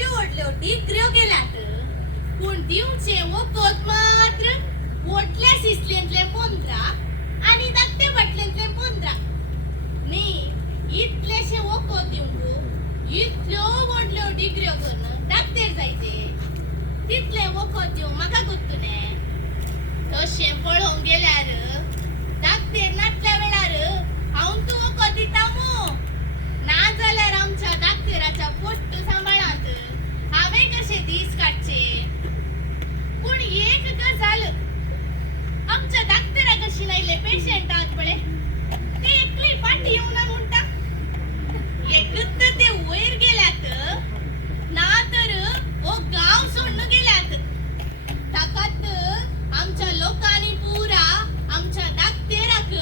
व्हडल्यो डिग्र्यो गेल्यात पूण दिवचे वखद मात्र व्हडल्या सिसलेंतले 15 आनी धाकटे बाटलेंतले 15 न्ही इतलेशे वखद दिवंक इतल्यो व्हडल्यो डिग्र्यो करून धाकटेर जायचे तितले वखद दिवंक म्हाका गुर्तुने तशें पळोवंक गेल्यार धाकटेर नाटल्या वेळार हांव तूं वखद दिता मो ना जाल्यार आमच्या धाकटेराच्या पोट्ट सांबाळात हांवें कशे दीस काडचे पूण एक गजाल आमच्या धाकटेरा कशी नायले पेशंट आहात पळय ते एकले पाटी येवना म्हणटा एकच तर ते वयर गेल्यात ना तर ओ गांव सोडून गेल्यात ताकात आमच्या लोकांनी पुरा आमच्या धाकटेराक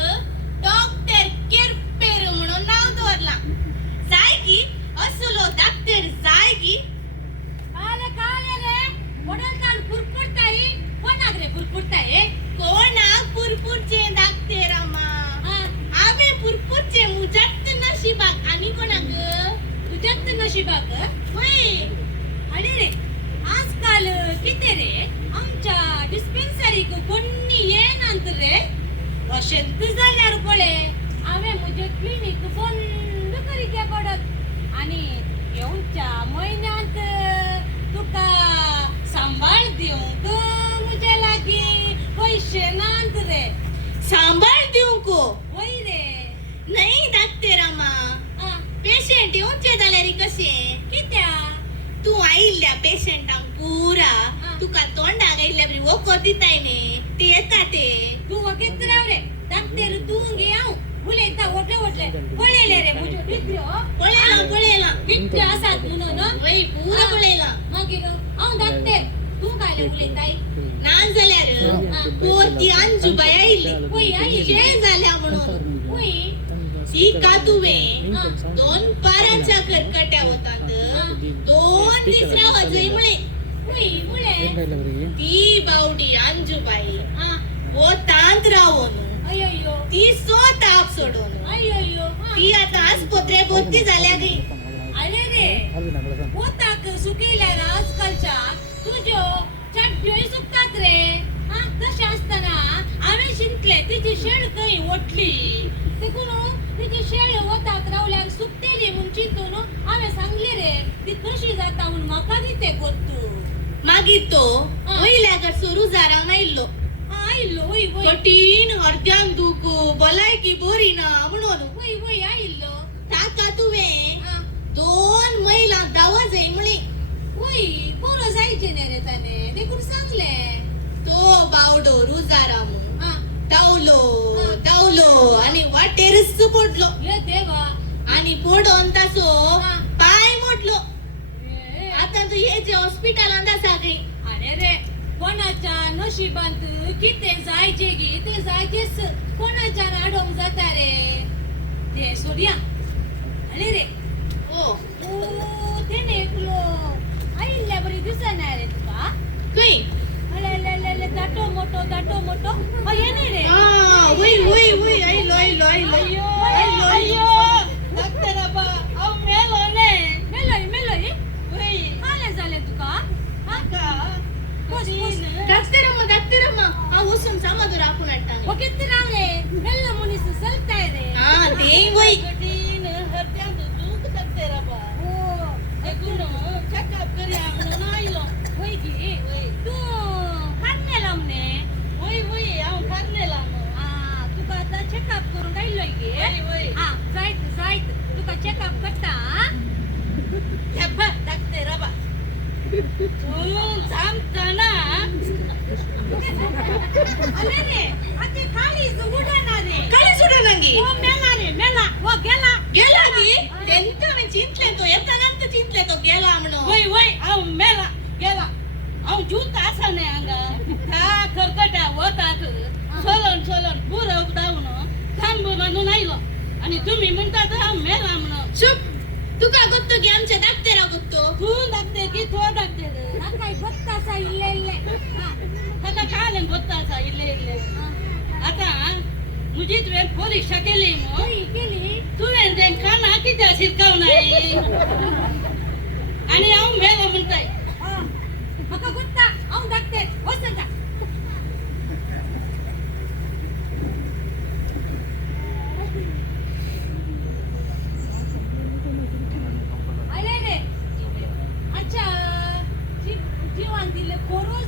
डॉक्टर केरपेर म्हणून नाव दवरला जाय की असलो धाकटेर जाय की काले रे वडलतान पुरपुरताय कोणाक रे पुरपुरताय कोणाक पुरपुरचे धाकटेर अम्मा हांवें पुरपुरचे मुजात नशिबाक आनी कोणाक तुज्यात नशिबाक होय आनी रे आजकाल कितें रे आमच्या डिस्पेन्सरीक कोणी येनात रे अशेंत जाल्यार पळय हांवें म्हजें क्लिनीक बंद करीत पडत आनी येवच्या म्हयन्यांत तुका सांबाळ दिवंक म्हजे लागीं पयशे नात रे सांबाळ दिवंक वय रे न्हय धाकटे रामा पेशंट येवचे जाल्यार कशें कित्या तूं आयिल्ल्या पेशंटांक पुरा तुका तोंडाक आयिल्ल्या बरी वखद दिताय न्ही ते येता ते तूं वखद राव रे धाकटेर तूं गे हांव उलयता व्हडले पळयले रे म्हज्यो डिग्र्यो पळयला कितल्यो आसात म्हणून वय पुरो पळयला मागीर हांव धाकटेर तूं कायले उलयताय ना जाल्यार पोरती अंजुबाई आयिल्ली शेळ जाल्या म्हणून वय ती का तुवें 2 पारांच्या करकट्या वतात 2 दीस रावजय म्हळे ती बावडी अंजुबाई वतात रावून ती ताप सोडून ती आता आस्पत्रे भरती जाल्या गे आले रे वताक सुकयल्यार आजकालच्या तुज्यो चड्ड्योय सुकतात रे तशें आसतना हांवें चिंतलें तिची शेण खंय वटली देखून तिची शेण वताक रावल्यार सुकतेली म्हूण चिंतून हांवें सांगलें रे ती कशी जाता म्हूण म्हाका दिते गोत्तू मागीर तो वयल्या कडसो रुजाराक आयिल्लो वय कठीण अर्द्यान दूख भलायकी बरी ना म्हणून वय आयिल्लो ताका तुवें 2 महिलांक दावजय म्हळी वय बरो जायचे न्ही रे ताणे देखून सांगलें तो बावडो रुजाराम धावलो आनी वाटेरच पडलो हे देवा आनी पडोन ताचो पाय मोडलो आता तू हेजे हॉस्पिटलांत आसा गे आरे रे कोणाच्या नशिबांत कितें जायचे गे ते जायचेच कोणाच्या आडोंक जाता रे ते सोडया आनी रे ओ तेणे एकलो आयिल्ल्या बरी दिसना रे तुका खंय अले दाटो मोटो येने रे वय आयलो अय्यो डॉक्टर बाबा हांव मेलो ने मेलोय वय काले जाले तुका डॉक्टर अम्मा हांव वचून समाधो राखून हाडटा हो कितें राव रे मेल्लो मनीस चलताय रे ते वय कठीण हरत्यान दूख डॉक्टर बाबा ओ देखून चेकअप करया म्हणून आयलो वय गे तूं खाल्लेला मने वय हांव खाल्लेला तुका आतां चेकअप करूंक आयलोय गे वय जायत तुका चेकअप करता डॉक्टर बाबा तूं जामतना अरे रे आते खालीच उडना गे ओ मेला वो गेला गे तेंका मी चिंतले तो येतानाच चिंतले तो गेला म्हणून वय हांव गेला हांव जूत आसा न्ही हांगा ता खरकट्या वतात चलोन पुरो धांवन थांब म्हणून आयलो आनी तुमी म्हणटात हांव मेला म्हणून चुप तुका गोत्तो गे आमच्या धाकटेरा गोत्तो तूं धाकटे की तो धाकटे ताकाय गोत्ता आसा इल्ले ताका कालें गोत्ता आसा इल्ले आतां म्हजी तुवें परीक्षा केली तुवें तेंकां ना कित्याक शिरकावनाय आनी हांव मेलो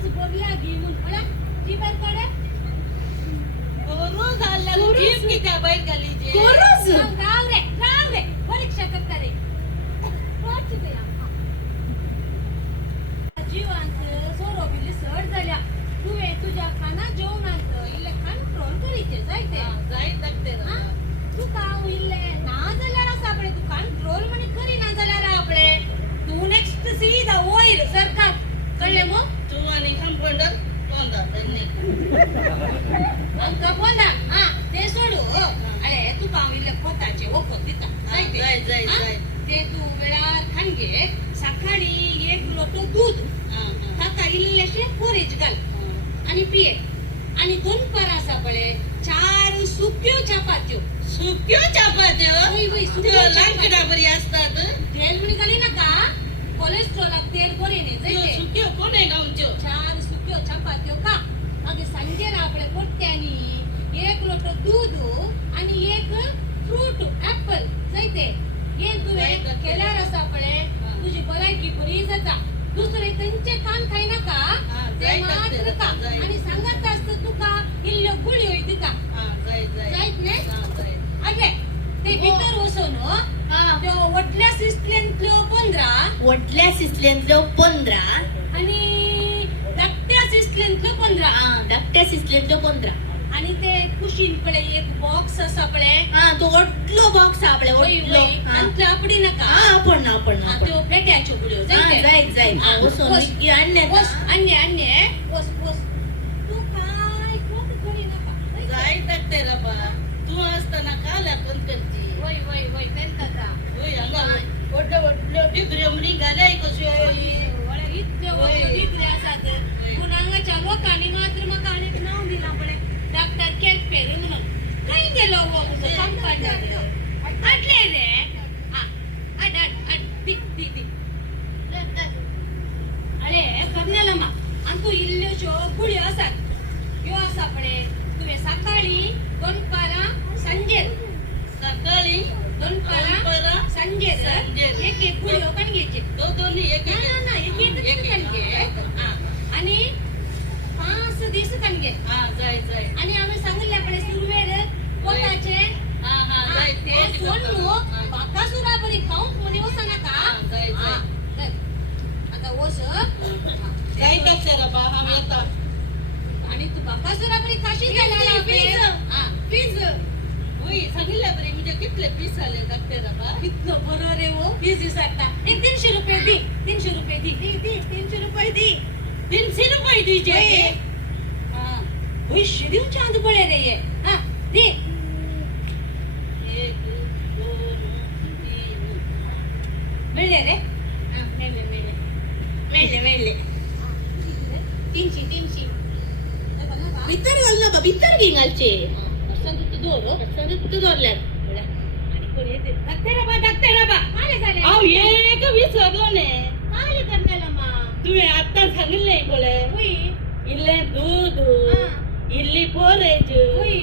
कोरस बोलला घे म्हणून पळा जी बाहेर काढा कोरोस आला कोरोस? जीप की त्या बाहेर गाली जे कोरस राव रे परीक्षा करता रे वाच दे जीवांत सोरोबिली सड झाल्या तुझ्या खाना जेवणांत इल्ले कंट्रोल करीचे जायते जाय लागते हा? तू का इल्ले ना जाल्यार आसा आपले तू कंट्रोल म्हणे करी ना जाल्यार आपले तू नेक्स्ट सीधा वयर सरकार कळले मग तू आणि कंपाऊंडर कोणता त्यांनी अंक बोला हा ते सोडू अरे तू का इल्ले पोताचे वखत दिता जायते जाय हा? ते तू वेळार खानगे सकाळी 1 लोटो दूध ताका इल्लेशे पोरेज घाल आणि पिये आणि 2 परास आपले 4 सुक्यो चपात्यो सुक्यो चपात्यो वय सुक्यो लांकडा बरी असतात तेल म्हणी घाली नका कोलेस्ट्रॉल तेल बरे नाही जायते सुक्यो कोण आहे गावच्यो 4 सुक्यो चपात्यो का मागे सांजे आपले पोट्ट्यानी 1 लोटो दूध आणि 1 फ्रूट ऍपल जायते हे तुवे केल्यार आसा आपले तुझी भलायकी बरी जाता दुसरे त्यांचे कान खाय नका ते मात्र का आणि सांगत असत तुका इल्ल्यो गुळी होई दिता जायत नाही अगे ते भितर वसोन त्यो वटल्या सिस्टलेंतल्यो 15 आणि धाकट्या सिस्टलेंतल्यो 15 आणि ते कुशीन पळे एक बॉक्स असा पळे तो ओटलो बॉक्स आपले ओटलो आणि आपडी नका आपण त्यो पेट्याच्यो गुळ्यो जाय अन्य पोस तू काय कोण करी नका जाय लागते रबा तू असताना काला कोण करती वय तेंता होय अंगा ओढलो डिग्री म्हणी गालाय कशी इतके डिग्री असतात गुणांगाच्या लोकांनी मात्र मग अनेक नाव दिला पडे डॉक्टर केटपेर म्हणून काही गेलो कंपाऊंडर अडले रे अरे करण्याला मा आणि तू इल्ल्योशो गुळी असतात ह्यो असा पडे तुवे सकाळी 2 पारा संजे सकाळी 2 पारा संजे एक गुळी ओकन घ्यायचे दोन्ही एक ना एक कणगे आणि 5 दिवस कणगे जाय आणि आम्ही सांगितले आपण सुरवेर पोताचे जाय ते सोनू बाकासुरा बरी खाऊ म्हणे वसा नका जाय आता वस जाय लागते रबा हम येता आणि तू बाकासुरा बरी खाशी झाला प्लीज होय सांगितलं बरे म्हणजे कितले पीस आले लागते रबा कितलं बरं रे वो पीस दिसता एक 300 रुपये दे 300 रुपये दे 300 रुपये दे 300 रुपये दीजिए वही शिरीव चांद पड़े रे ये दे 1 2 3 मिळले रे मिळले 300 भितर घाल भितर घालचे संगीत दोरो दोरल्यात आणि कोणी येते धाकटे रबा आले झाले आव एक विसरलो ने आले करण्याला मा तुम्ही आता सांगितले बोले होई इल्ले दूध हा. इल्ली पोरेज होई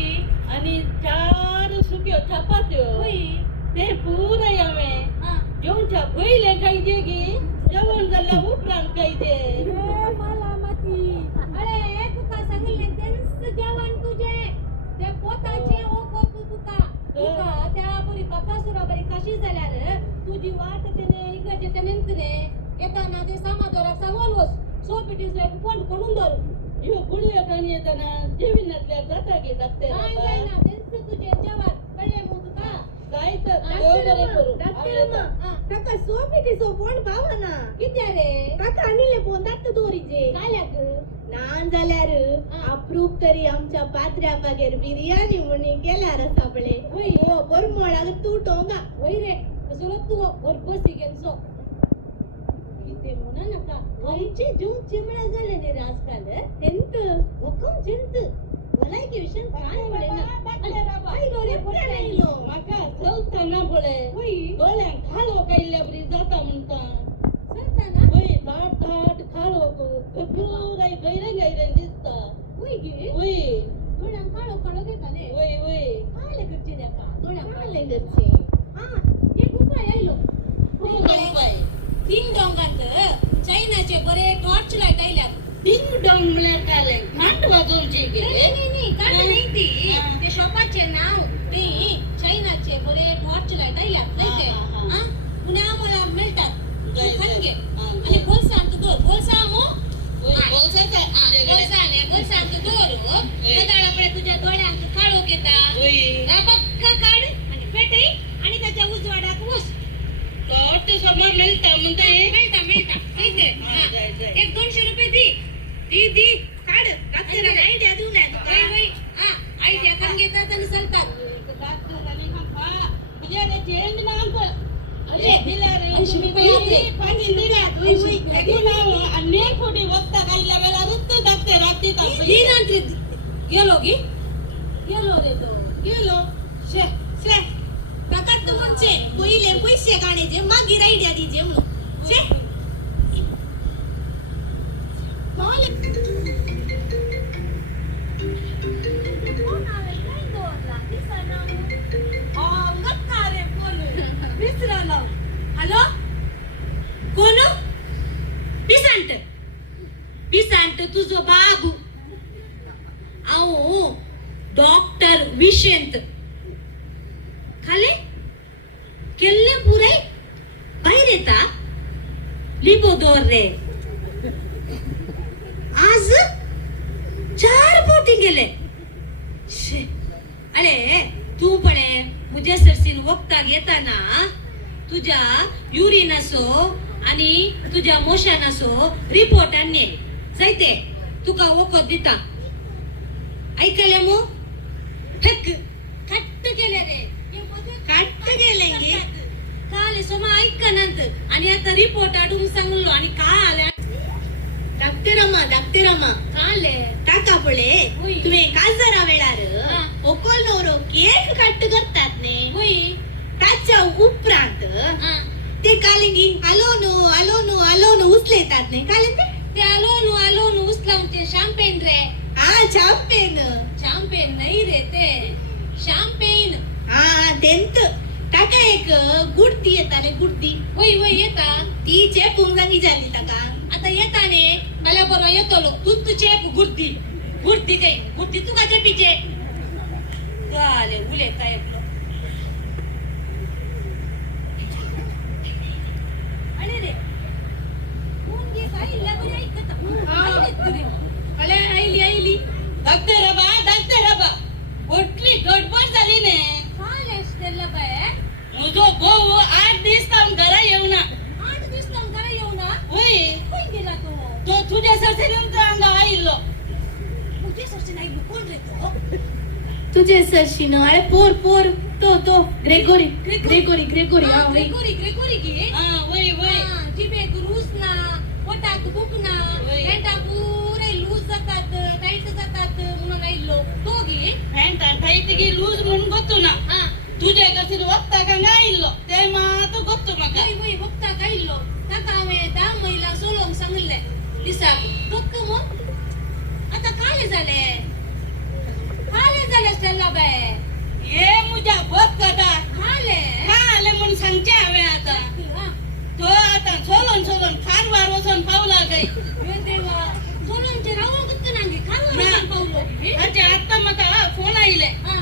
आणि 4 सुक्यो चपात्यो होई ते पुरे यामे जेवणच्या पहिले खायचे की जेवण झाल्या उपरांत खायचे मला माती अरे तुका सांगितले त्यांचं जेवण तुझे ते पोताचे ओको तुका त्या पुरी बाकासुरा बरी कशी झाल्यार तुझी वाट तेने इकडचे ते नंतरे येताना ते समाजोराक सांगोलवस सोपिटीस एक फोन करून धरू यो गुळी खाणी येताना जेविनातल्या जाता की लागते नाही ना त्यांचं तुझे जेवण कळले मग तुका जायचं देव बरे करू काका सोपिटी सोपण पावना किती रे काका आणले पोंदात दोरीचे काल्याक नान जाल्यार अप्रूप तरी आमच्या पात्र्या पागेर बिर्याणी म्हणी केल्यार सापळे हो बरमोळाक तू टोंगा होय रे कसलो तू और बसी घेन सो किती म्हणा नका आमचे जीव चिमळा झाले ने रे आजकाल ಎಂತ वखम चिंत भलायकी विषय काय बोले ना आई गोरे पोट्या इलो माका चलताना बोले होय डोळ्यांक खालो कायल्या बरी जाता म्हणता सरताना होय धाट खालो पुराय गैरे दिसता होय गे होय डोळ्यां काळो काळो घेता ने होय काय गच्ची द्या डोळ्यां ಕಾಲೆ काळो ಗಚ್ಚೆ एक उपाय आयलो काय तीन डोंगांत चायनाचे बरे टॉर्च लाईट आयल्यात डिंग डॉंग काढून मिळेल काले खांड वाजवचे गे नाही काढ नाही ती हा. ते शॉपाचे नाव ते चायनाचे बरे टॉर्च लाईट आयल्यात नाही ते हा, हा, हा. हा पुन्हा मला मिळतात जाय, जाय. खणगे हा, आणि जाय. कोलसा आणतो दोर कोलसा मो बोलसाचा कोलसा आणतो दोर त्याच्याकडे तुझ्या डोळ्यांत काळो घेता होय पक्का काढ आणि पेटे आणि त्याच्या उजवाडाक वस वाटते समोर मिळता म्हणते मिळता माहिती हा, जाय, जाय. एक 200 रुपये दी काढ रात्री आयडिया देऊ नाही तुका हा आयडिया काम घेतात आणि सांगतात चेंज ना अंकल अरे, दिला रे 80 रुपये होते. पाणी दिला अनेक कोटी वक्ता काहीला वेळा रुत्त दाखते रात्री ही नंतर गेलो गेलो रे तो गेलो शे शे प्रकार तुमचे पहिले पैसे काढायचे मागीर आयडिया दीजे म्हणून शे हॅलो कोण पिसांट तुझो बाबू आओ डॉक्टर विशेंत खाले केल्ले पुरे बाहेर येता लिपोदोर रे आज 4 पोटी गेले शे. अरे तू पणे मुझे सरसीन वक्ता घेताना तुझ्या युरिन असो आणि तुझ्या मोशन असो रिपोर्ट आणणे जायते तुका वखत दिता ऐकले मो ठक खट्ट केले रे खट्ट गेले गे काले सोमा ऐकनंत आणि आता रिपोर्ट आडून सांगलो आणि का आल्या धाकटे रामा काले टाका पळे होय. तुम्ही काजरा वेळार हा. ओकोल नवरो केक कट करतात ने होय त्याच्या उपरांत हा. ते कालिंगी आलो नु उचलेतात ने काले ते आलो नु उचलावून ते शॅम्पेन रे हा चॅम्पियन शॅम्पेन नाही रे ते शॅम्पेन हा तेंत टाका एक गुडती येताने गुडती होय होय येता ती चेपून जागी झाली टाका आता येताने मला बरोबर येतो लोक तू तुझे गुर्दी काही गुर्दी तू काचे पिचे चाले उले काय अरे रे कोण गे काय लागले ऐकत अले आईली दाखते रबा कुठली गडबड झाली ने काय असतेला बाय मुझो भाऊ 8 दिवस काम करा येऊ ना 8 दिवस नंतर येऊ ना होय कोण गेला तो तो तुझ्या सरसेनंतर अंगा आईलो मुझे सरसे नाही कोण रे तो तुझे सरशीन अरे पोर तो ग्रेगोरी हा होय. ग्रेगोरी गे हा होय होय जिबेक रूस ना पोटाक बुक ना होय. पेटा पुरे लूज जातात टाईट जातात म्हणून आइलो तो गे पॅन्ट टाईट लूज म्हणून ಗೊತ್ತು ना हा तुझ्या कसे वक्ता का आईलो ते मातो ಗೊತ್ತು मका काय वय बघता काइलो ताकावे दा महिला सोलोंग सांगले लिसा तो मग आता काय झाले स्टेला बाय ये मुझ्या बघ कदा खाले म्हणून सांगते हवे आता तो आता सोलन खारवार वसन पावला गई देवा सोलोंचे रावळ गत्त नांगी खारवार पावलो अते आता मका फोन आईले हा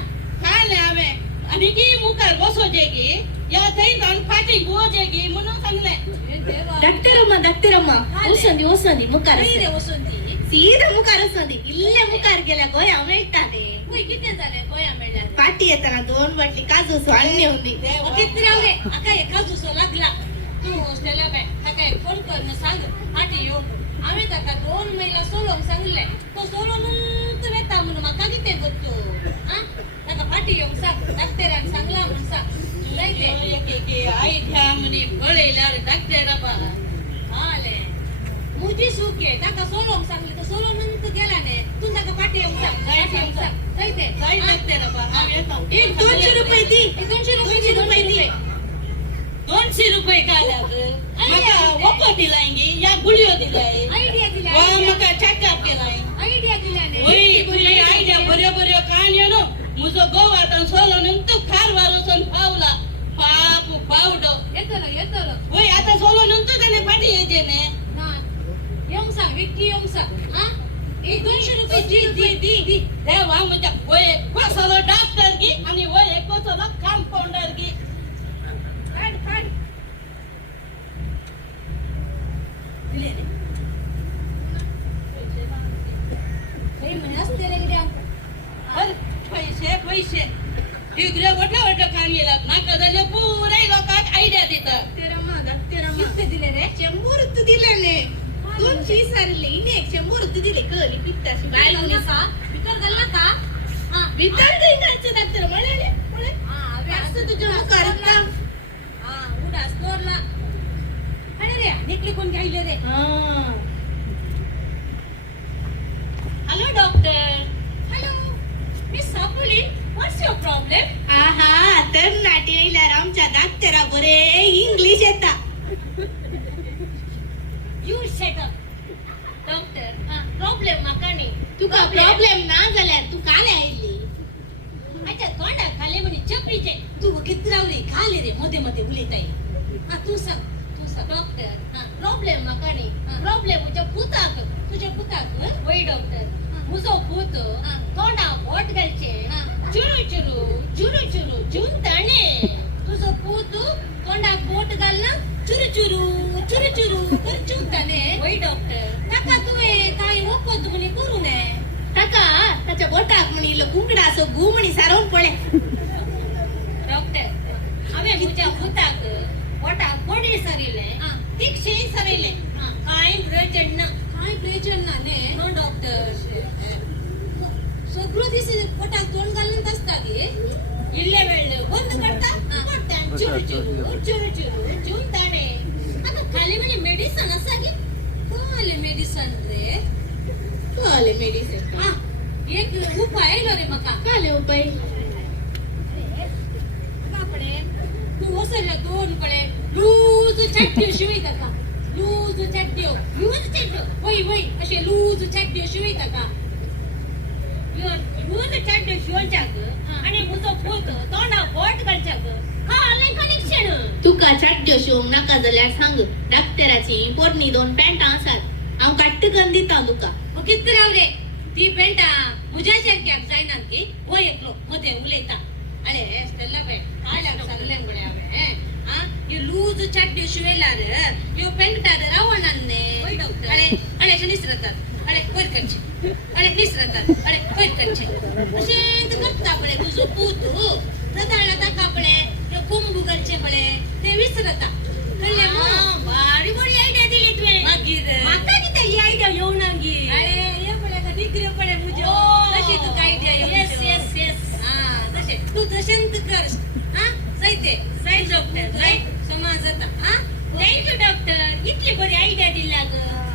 खाले हवे आणि की मुकार बसो जेगी या थई जाऊन फाटी गो जेगी म्हणून सांगले हे देवा धाकटे रम्मा ओसंदी मुकार नाही रे वसंती ಸೀದಾ ಮುಖಾರ ಸಂದಿ ಇಲ್ಲೇ ಮುಖಾರ ಗೆಲ್ಲ ಗೋಯ ಅವನ ಇಟ್ಟಾನೆ होय किती झाले गोया मेळ्या पाटी येताना 2 बाटली काजूसो आणले होती किती रावले अका एका जुसो लागला तू हॉस्टेलला बाय अका एक फोन कर न सांग पाठी येऊ आम्ही ताका 2 महिला सोलोंग सांगले तो सोलोंग तू येता म्हणून माका किती गोत्तो हा ताका पाठी येऊ सांग डॉक्टरान सांगला म्हणून सांग नाही ते आई घ्या म्हणे बळेला डाक्टर रबा आले मुजी सुके ताका सोलोंग सांगले तो सोलोंग नंतर गेला ने तू ताका पाठी येऊ सांग जाय ते जाई डाक्टर रबा आम्ही येतो एक 200 रुपये दी 200 रुपये दी 200 रुपये काला मका वको दिलांगी या गुळियो दिलाय आयडिया दिला वा मका चेकअप केलाय आयडिया दिल्याने ओय तुझी आयडिया बरे कान नो मुझो गो आता सोलो नंतर खारवार वसन पावला पापू पावडो येतो ओय आता सोलो नंतर त्याने पाठी येते ने ना येऊन सांग विक्की येऊन सांग हा एक 200 रुपये दी देवा म्हणजे वय कोसलो डॉक्टर गी आणि वय कोसलो कंपाऊंडर गी काढ दिले रे हे म्हणे असते रे गड्या अरे पैसे डिग्री वटा काढलेला नाका झाले पुरे लोकांक आयडिया देतात किती दिले रे 100 रुपये दिले ने 200 सारले इने 100 रुपये दिले कली पित्ताशी बाय का विकर गल्ला का हा वितर गईचे डॉक्टर म्हणे असं तुझं करता उडा स्टोरला अरे रे निकली कोण घ्यायले रे हॅलो डॉक्टर हॅलो मी सापुली व्हॉट्स युअर प्रॉब्लेम आहा तर नाटी येयल्यार आमच्या डॉक्टरा बरे इंग्लिश येता you set up doctor problem म्हाका न्ही तुका प्रॉब्लेम ना जाल्यार तू काले आयली अच्छा तोंडा खाले म्हणे चपरीचे तू किती रावली खाले रे मध्ये उलयताय तू सांग डॉक्टर प्रॉब्लेम म्हाका न्ही प्रॉब्लेम तुझ्या पुताक वय डॉक्टर मुजो पूत तोंडा बोट घालचे चुरू जून ताणे तुझो पूत तोंडाक बोट घालना चुरू कर जून ताणे वय डॉक्टर ताका तुवें काय ओपत म्हणे करू नये ताका ताच्या बोटाक म्हणी कुंगडा असो गू म्हणी सारवून पळे डॉक्टर हांवें म्हज्या पुताक बोटाक बडी सारिले तिक्षेय सारिले काय प्रयोजन ना न्ही नो डॉक्टर सगळो दीस पोटाक तोंड घालून आसता गे इल्ले वेळ बंद करता चुरू जून ताणे आता खाली म्हणे मेडिसन आसा गे कोले मेडिसन रे काले मेडिसिन एक उपाय आयलो रे म्हाका काले उपाय बापडे तू वसरल्या दोन कळे लूज चट्ट्यो शिवयता का लूज चट्ट्यो वय अशे लूज चट्ट्यो शिवयता का लूज चट्ट्यो शिवच्याक आणि मुजो पूत तोंडा बोट घालच्याक काले कनेक्शन तुका चड्ड्यो शिवंक नाका जाल्यार सांग डॉक्टराची पोरणी 2 पॅन्टा आसात हांव काट्ट करून दिता तुका किती राव रे ती पेंटा मुझ्या सारख्याक जायना की वय एकलो मध्ये उलयता अरे स्टेला पे काढल्याक सांगलें गड्या हांवें ये लूज चड्ड्यो शिवयल्यार ह्यो पेंटार रावणान ने वय डॉक्टर अरे अशें निसरतात अरे वयर करचे अरे निसरतात अरे वयर करचे अशें करता पळय तुजो पूत प्रधान ताका पळय हे कुंभ करचे पळय ते विसरता कळ्ळें बारी बरी आयडिया दिली तुवें मागीर म्हाका कितें ही आयडिया येवना गी अरे ये पळय का डिग्री पळय मुजो तशी तुका आयडिया येस तशें तू तशेंच कर जाय डॉक्टर जाय समाज जाता थँक्यू डॉक्टर इतली बरी आयडिया दिल्या ग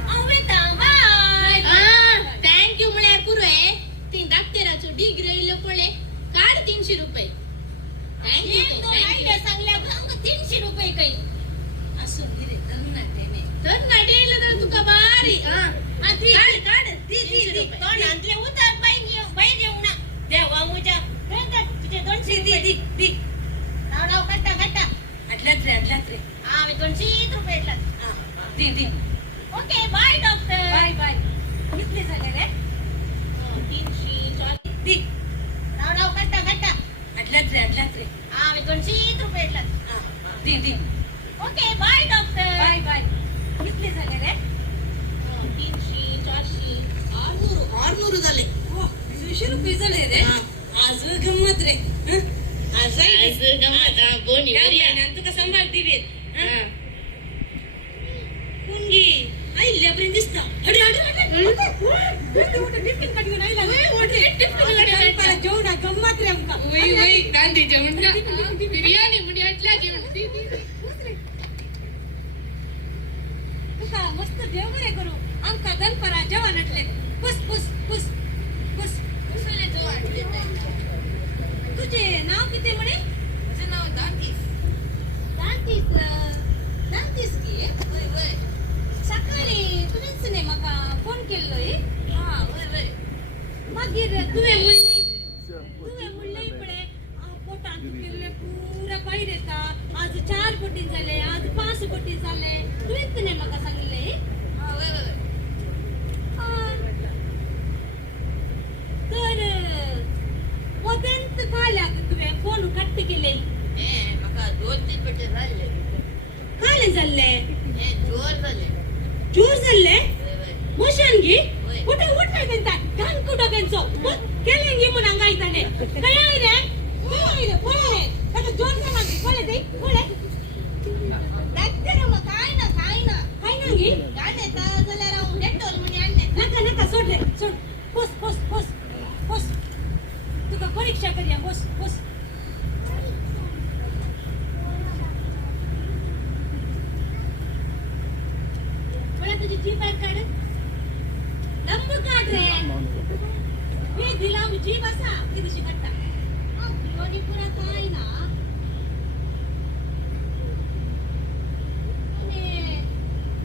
हांव वेता बाय थँक्यू म्हळ्यार पुरो ती डॉक्टराचो डिग्री येयलो पळय काड 300 रुपये थँक्यू आयडिया सांगल्या ग 300 रुपये काही असं रे तर नाटी येयलो तर तुका बारी काढ तोंडांतले उतर बाहेर येऊ ना देवा मुजा तुझे 200 दी राव काटा आटल्यात रे मी 200 रुपये येतलात दी ओके बाय डॉक्टर बाय कितले झाले रे 340 दी राव काटा आटल्यात रे मी 200 रुपये येतलात दी ओके बाय डॉक्टर बाय कितले झाले रे 300 400 600 झाले 200 रुपये झाले रे आज गंमत रे आज गंमत बोनी बरी तुका सांभाळ दिवेत कुंगी आईल्यापर्यंत दिसता टिफिन काढून आईला जेवणा गंमत रे आमका गांधी जेवण बिर्याणी म्हणे आटला जेवण तुका मस्त जेवण रे करू आमका दनपरा जेवण आटले पुस उसले जेवण आटले तुझे नाव किती म्हणे माझे नाव दांतीस की वय सकाळी तुम्हीच ने म्हाका फोन केल्लोय वय मागीर तुवें म्हणलें पळय पोटांत केल्ले पुरा भायर येता आज 4 पटी जाले आज 5 पटी जाले तुवेंच ने म्हाका सांगले वय काले चालले चोर चालले मोशानगी कुठे उठलाय त्यांचा घाण कुठं त्यांचं केलेंगी म्हणून अंगायताने काय आहे रे कोण आता जोर झाला कोण आहे ते कोण आहे काय नांगी नका सोड रे सोड पोस तुका परीक्षा करूया पोस मला तुझी जीभ आहे काढ नंबर काढ रे हे दिला जीभ असा ती दिशी काढता कोणी पुरा काय ना आणि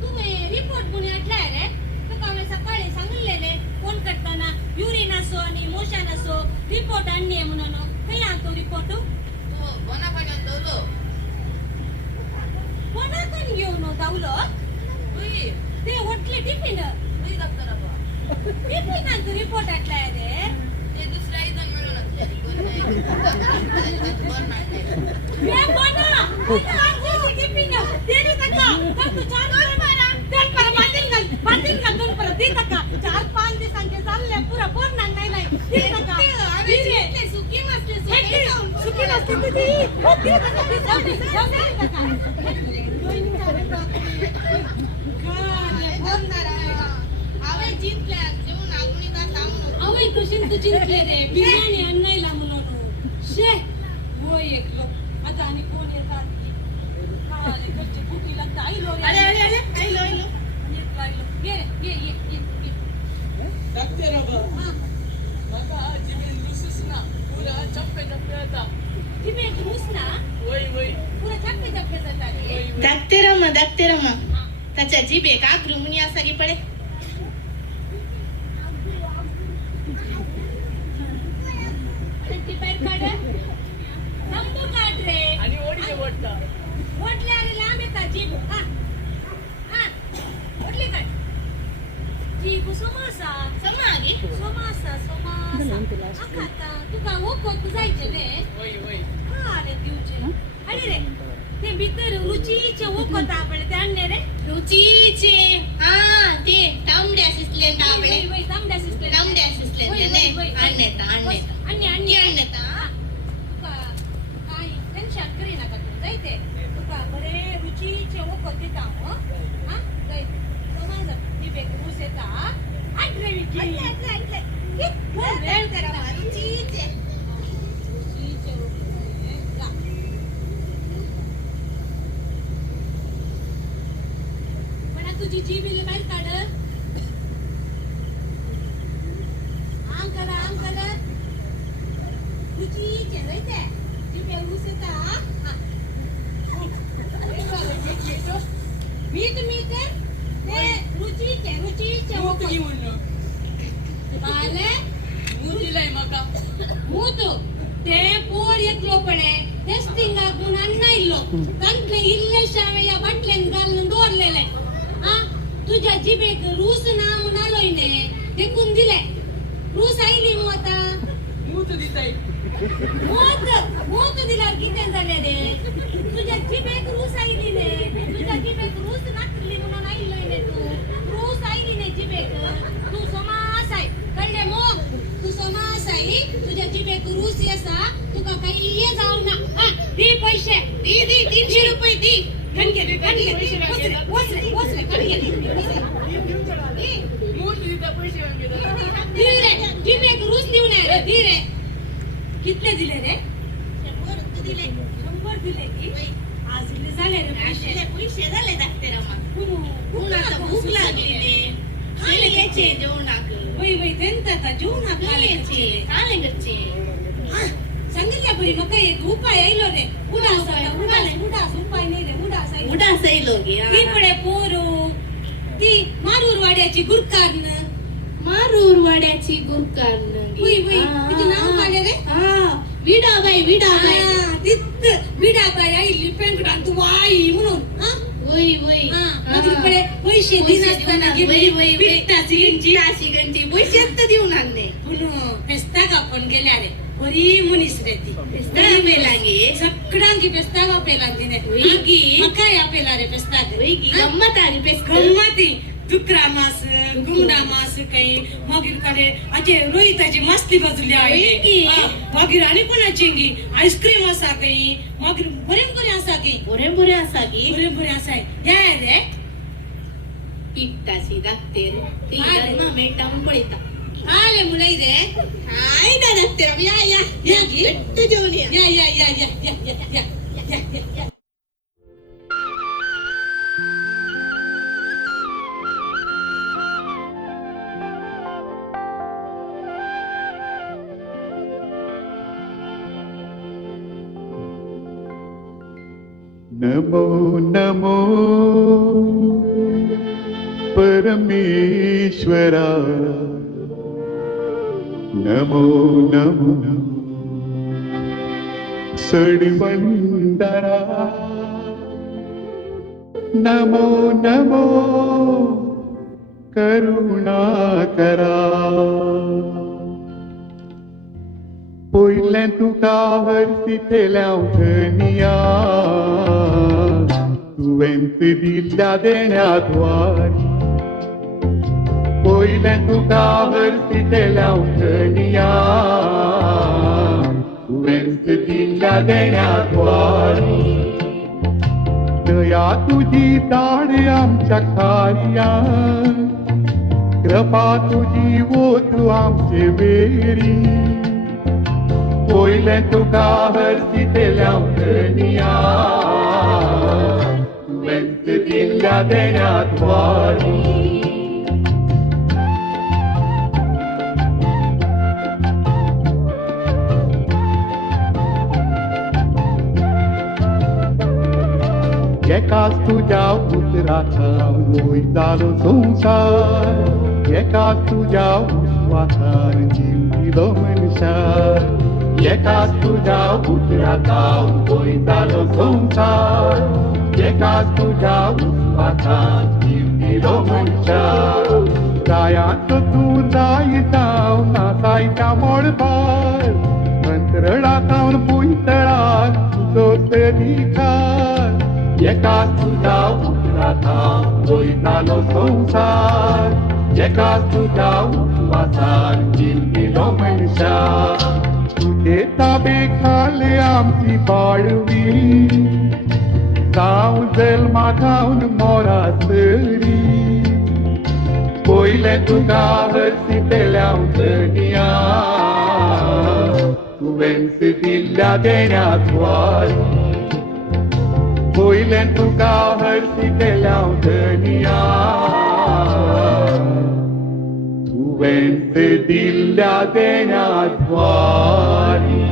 तुम्ही रिपोर्ट मुळे अटलाय रे तुका मी सकाळी सांगितलेले फोन करताना युरिन असो आणि मोशन असो रिपोर्ट आणणे म्हणून काही आणतो रिपोर्ट कोणाकडून घेऊन धावलो ते उठले टिफिन आणतो रिपोर्ट अटलाय रे जिंकले रे बिर्याणी आणायला म्हणून शे हो एक लोक आता आणि कोण येतात काले घरचे भुकी लागतं आई लो ये Doctor apa? Maka jimin lusus na, pura capai ada. जिमे घुसना Woi. पुरा चक्के जाता रे धाकटे रमा त्याच्या जिभेक आगरू मुनी असा की पडे टिपेट काढ नंबर काढ रे Ani odi wata. ओढले अरे लांब येतात जीभ ओढले काढ जीभ समोसा आता तुका ओकोत जायचे रे Woi. अरे दिवचे अरे रे ते भीतर रुचीचे ओकोत आपले ते आणणे रे रुचीचे हा ते तांबडे असिस्टंट आपले तांबडे असिस्टंट आणण्यात काय टेन्शन करी नका तू जायते तुका बरे रुचीचे ओकोत देता हा जायते तो माझा मी बेक ऊस येता आणले विकी वेळ करा रुचीचे तुझी जीभ इले बाहेर काढ आंग कर रुचीचे होते जीभ ऊस येता मीठ ते रुचीचे Mutu gimana? बाले Mutu lai maka. ಮೂತು ते पोर येतलो पणे टेस्टिंग गुण अन्ना इल्लो कंट्ले इल्ले शावेया बटलेन घालून दोरलेले हा तुझ्या जिभेक रूस ना म्हणालोयने देखून दिले रूस आईली मोता Mutu di tai. मोत दिल्यावर किती झाले रे तुझ्या जिभेक रूस आईली ने तुझ्या जिभेक रूस नाटली म्हणून आईलोयने तू रूस आईली ने जिभेक तू समास आहे कळले मग तू समास आहे तुझ्या जिभेक रूस येसा तुका काही ये जाऊ ना हा दे पैसे दी 300 रुपये दी कणगे वसरे कणगे Mutu di tai पैसे मागे. दिले जिभेक रूस देऊन आहे दी रे कितले दिले रे 100 दिले की आज दिले झाले रे पैसे झाले धाकटे रमा पुन्हा भूक लागली ने खाले घ्यायचे जेवणाक वय त्यांचा जेवणा खाले सांगितल्या बरी मग एक उपाय आयलो रे उडास उपाय नाही रे उडास उडा सैलो गे ती पडे पोरो ती मारूर वाड्याची गुरकारण मारूर वाड्याची गुरकारण तिचं नाव काय रे विडाबाई तिथ विडाबाई आईली पेंकडान तू आई म्हणून पैसे दिनसताना गंजी पैसे देऊन आणले पुन्हा फेस्ता का पण गेल्या रे बरी मनीस रे ती पेस्ताग पेलांगे सगळ्यांकी पेस्ताग पेलांदिने होईगी. मका या पेला रे पेस्ताग होईगी गम्मत आली पेस्ताग गम्मती दुकरा मास गुंगडा मास काही मागीर कडे अजे रोहिताची मस्ती बाजूली होईगी. आहे मागीर आनी कोणाची आईस्क्रीम आसा काही मागीर बरें बरें आसा की बरें बरें आसा की बरें बरें आसाय या रे पिट्टाची दाखतेर ती हाय. जन्म मेटावन पळयता आले मुळै रे हाय दा दाखतेर या या या गी तू जेवण या या या या या या या या या या नमो नमो परमेश्वरा नमो नमो सडवंदरा नमो नमो करुणाकरा पयलें तुका हरसितल्या उठनिया तुवेंच दिल्ल्या देण्या द्वारी पयलें तुका हरसितल्या उठनिया तुवेंच दिल्ल्या देण्या द्वारी दया तुजी दाड आमच्या कार्यान कृपा तुजी ओत आमचे वेरी पयलें तुका हरसितल्या उठनिया तुवेंच दिल्ल्या देण्या द्वारी एकाच तुझ्या उतराचा वयतालो संसार एकाच तुझ्या उस्वासार जीव दिलो मनशार एकाच तुझ्या उतराचा वयतालो संसार एकाच तुझ्या उस्वासार जीव दिलो मनशार जायाचो तूं जाय जाव नासायच्या मोडबार मंत्रळा जावन पुयतळाक तुजो तरिकार एकाच तुझ्या उतराचा वयतालो संसार एकाच तुझ्या उस्वासार जीव दिलो मनशार तुजे ताबे खाले आमची बाळवी जावं जल्मा जावन मोरासरी पयलें तुका हरसितल्या उठनिया तुवेंच दिल्ल्या देण्या द्वारी पयलें तुका हरसितल्या उठनिया तुवेंच दिल्ल्या देण्या द्वारी